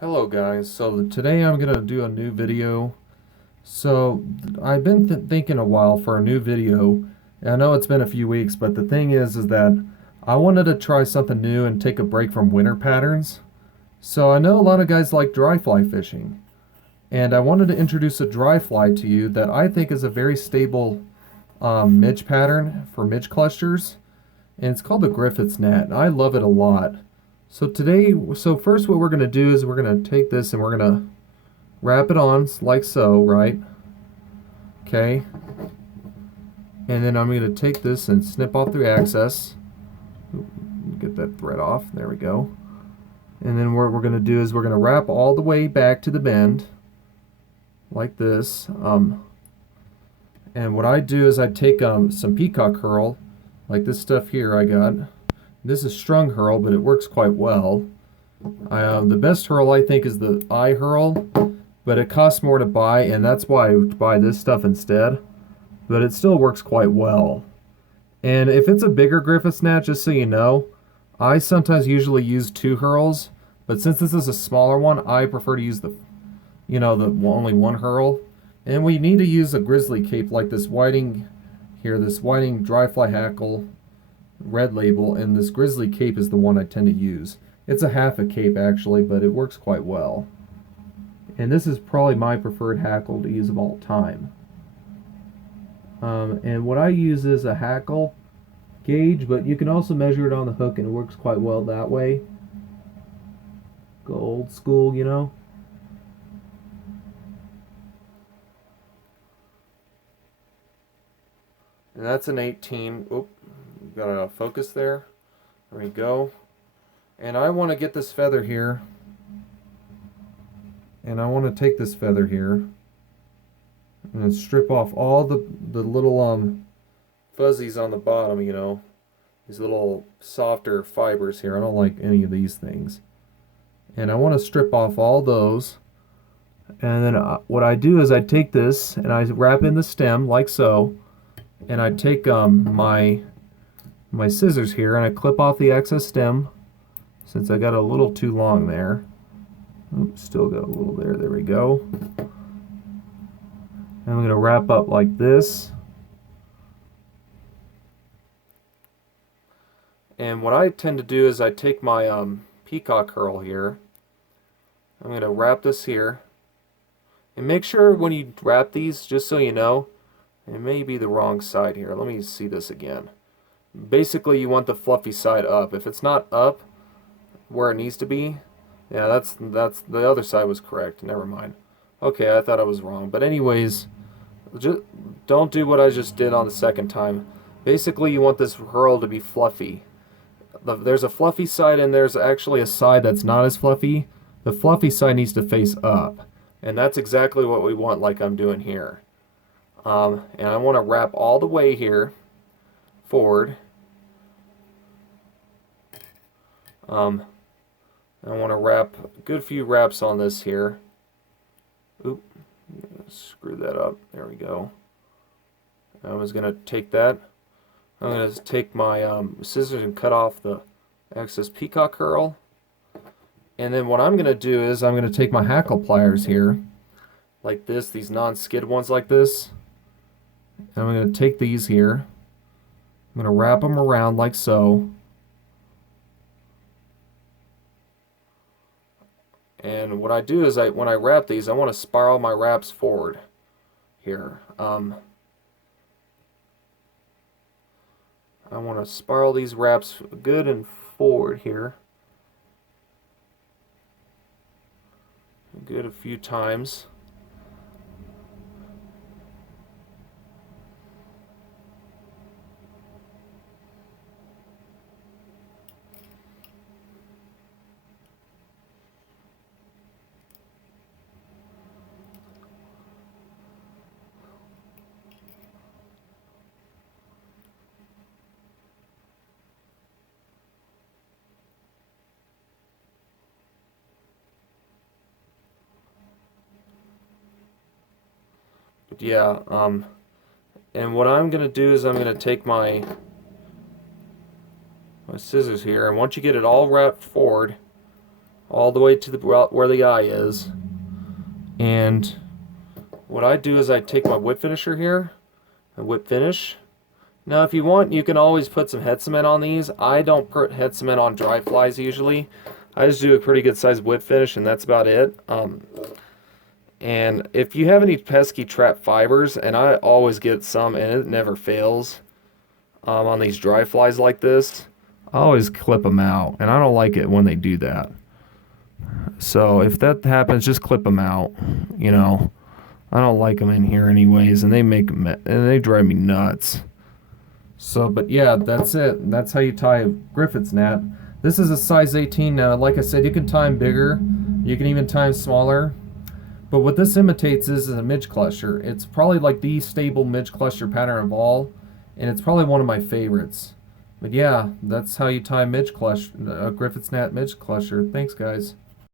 Hello guys, so today I'm gonna do a new video. So I've been thinking a while for a new video. I know it's been a few weeks, but the thing is that I wanted to try something new and take a break from winter patterns. So I know a lot of guys like dry fly fishing, and I wanted to introduce a dry fly to you that I think is a very stable midge pattern for midge clusters, and it's called the Griffith's gnat, and I love it a lot. So first what we're going to do is we're going to take this and we're going to wrap it on like so, right? Okay. And then I'm going to take this and snip off the excess. Get that thread off. There we go. And then what we're going to do is we're going to wrap all the way back to the bend like this. And what I do is I take some peacock herl, like this stuff here I got. This is strung herl, but it works quite well. The best herl I think is the eye herl, but it costs more to buy, and that's why I buy this stuff instead. But it still works quite well. And if it's a bigger Griffith's gnat, just so you know, I sometimes usually use 2 herls, but since this is a smaller one, I prefer to use the only 1 herl. And we need to use a grizzly cape like this whiting here, this whiting dry fly hackle red label, and this grizzly cape is the one I tend to use. It's a half a cape actually, but it works quite well. And this is probably my preferred hackle to use of all time. And what I use is a hackle gauge, but you can also measure it on the hook and it works quite well that way. Go old school, you know. And that's an 18. Oop, got a focus there. There we go. And I want to get this feather here. And I want to take this feather here and strip off all the little fuzzies on the bottom, you know. These little softer fibers here. I don't like any of these things. And I want to strip off all those. And then what I do is I take this and I wrap in the stem like so. And I take my scissors here and I clip off the excess stem since I got a little too long there. Oops, still got a little there. There we go. And I'm going to wrap up like this. And what I tend to do is I take my peacock herl here. I'm going to wrap this here. And make sure when you wrap these, just so you know, it may be the wrong side here. Let me see this again. Basically, you want the fluffy side up. If it's not up where it needs to be, yeah, that's the other side was correct. Never mind. Okay, I thought I was wrong. But anyways, just don't do what I just did on the second time. Basically, you want this herl to be fluffy. There's a fluffy side and there's actually a side that's not as fluffy. The fluffy side needs to face up. And that's exactly what we want, like I'm doing here. And I want to wrap all the way here forward. I want to wrap a good few wraps on this here. Oop, screw that up. There we go. I was going to take that. I'm going to take my scissors and cut off the excess peacock herl. And then what I'm going to do is I'm going to take my hackle pliers here, like this, these non-skid ones like this. And I'm going to take these here. I'm going to wrap them around like so. And what I do is when I wrap these, I want to spiral my wraps forward here. I want to spiral these wraps good and forward here. Good a few times. But yeah, and what I'm going to do is I'm going to take my scissors here, and once you get it all wrapped forward, all the way to the where the eye is. And what I do is I take my whip finisher here and whip finish. Now if you want, you can always put some head cement on these. I don't put head cement on dry flies usually. I just do a pretty good sized whip finish and that's about it. And if you have any pesky trap fibers, and I always get some and it never fails on these dry flies like this, I always clip them out, and I don't like it when they do that. So if that happens, just clip them out. You know, I don't like them in here anyways, and they drive me nuts. So, but yeah, that's it. That's how you tie a Griffith's gnat. This is a size 18 now. Like I said, you can tie them bigger. You can even tie them smaller. But what this imitates is a midge cluster. It's probably like the stable midge cluster pattern of all, and it's probably one of my favorites. But yeah, that's how you tie midge cluster, Griffith's gnat midge cluster. Thanks, guys.